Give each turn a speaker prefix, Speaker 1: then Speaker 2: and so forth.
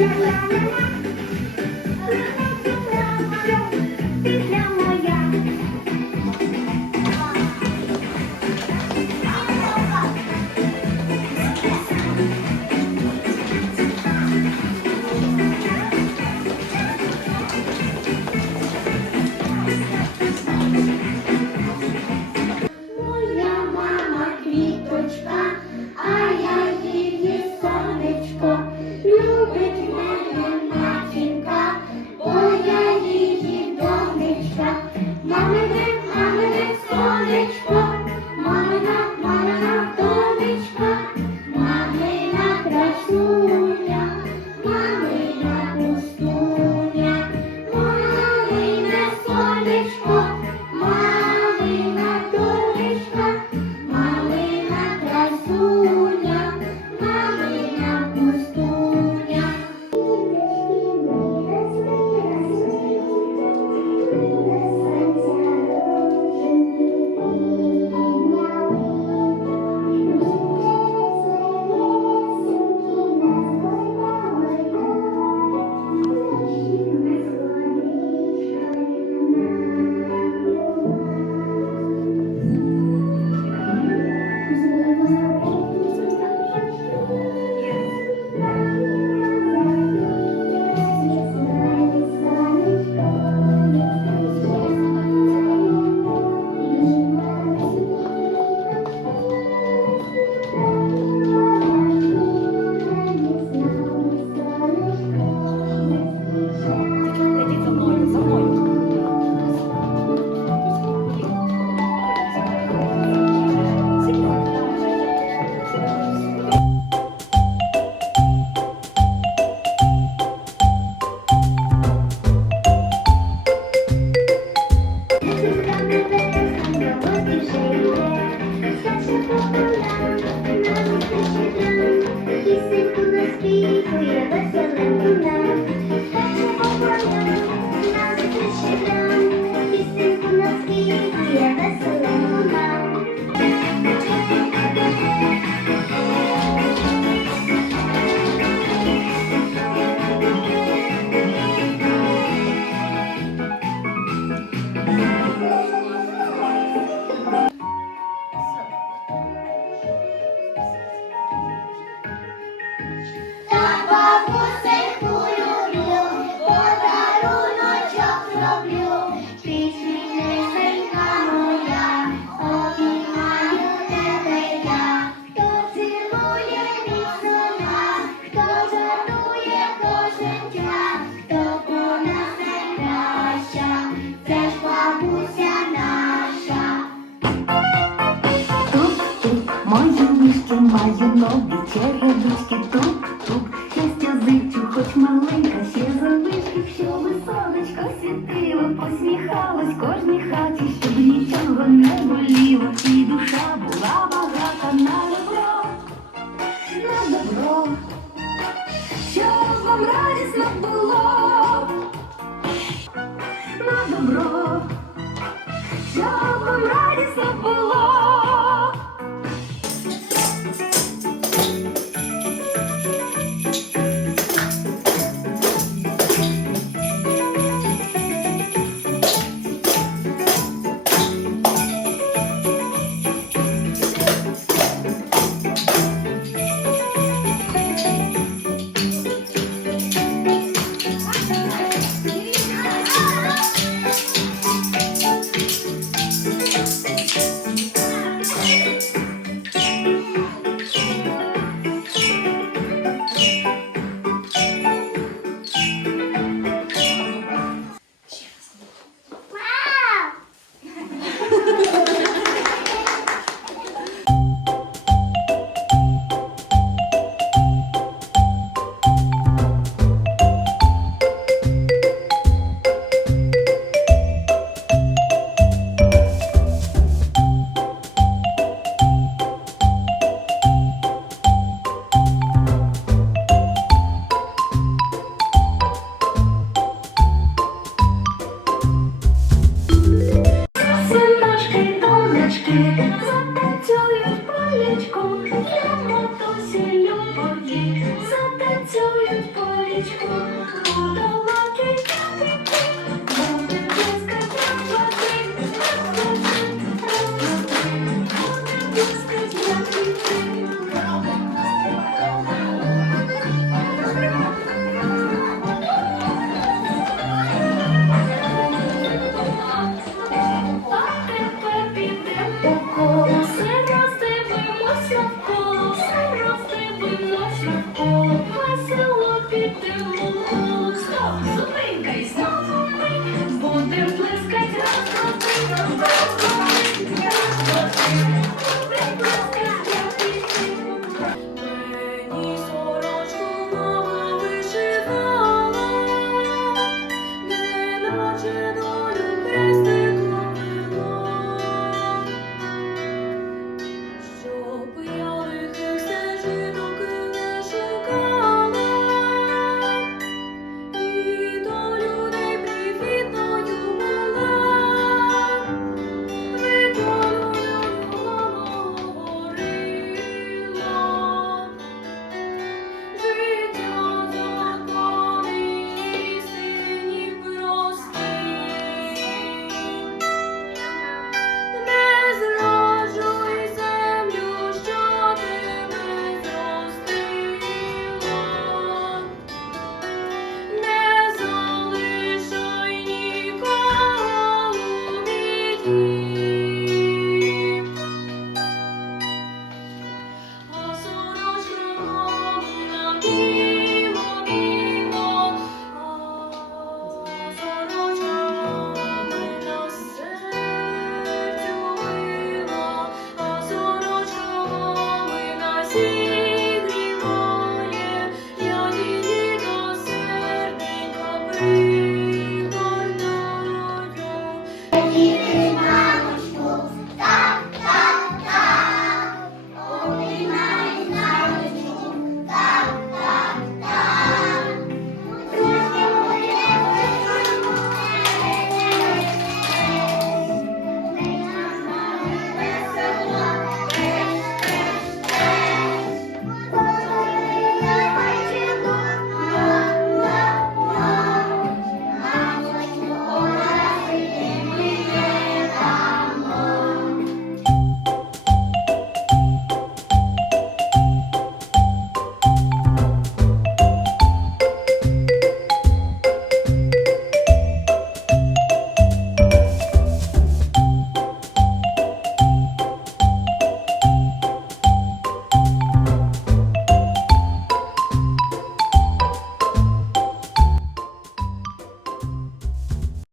Speaker 1: Yeah, yeah, yeah. church
Speaker 2: Cierra los que tú.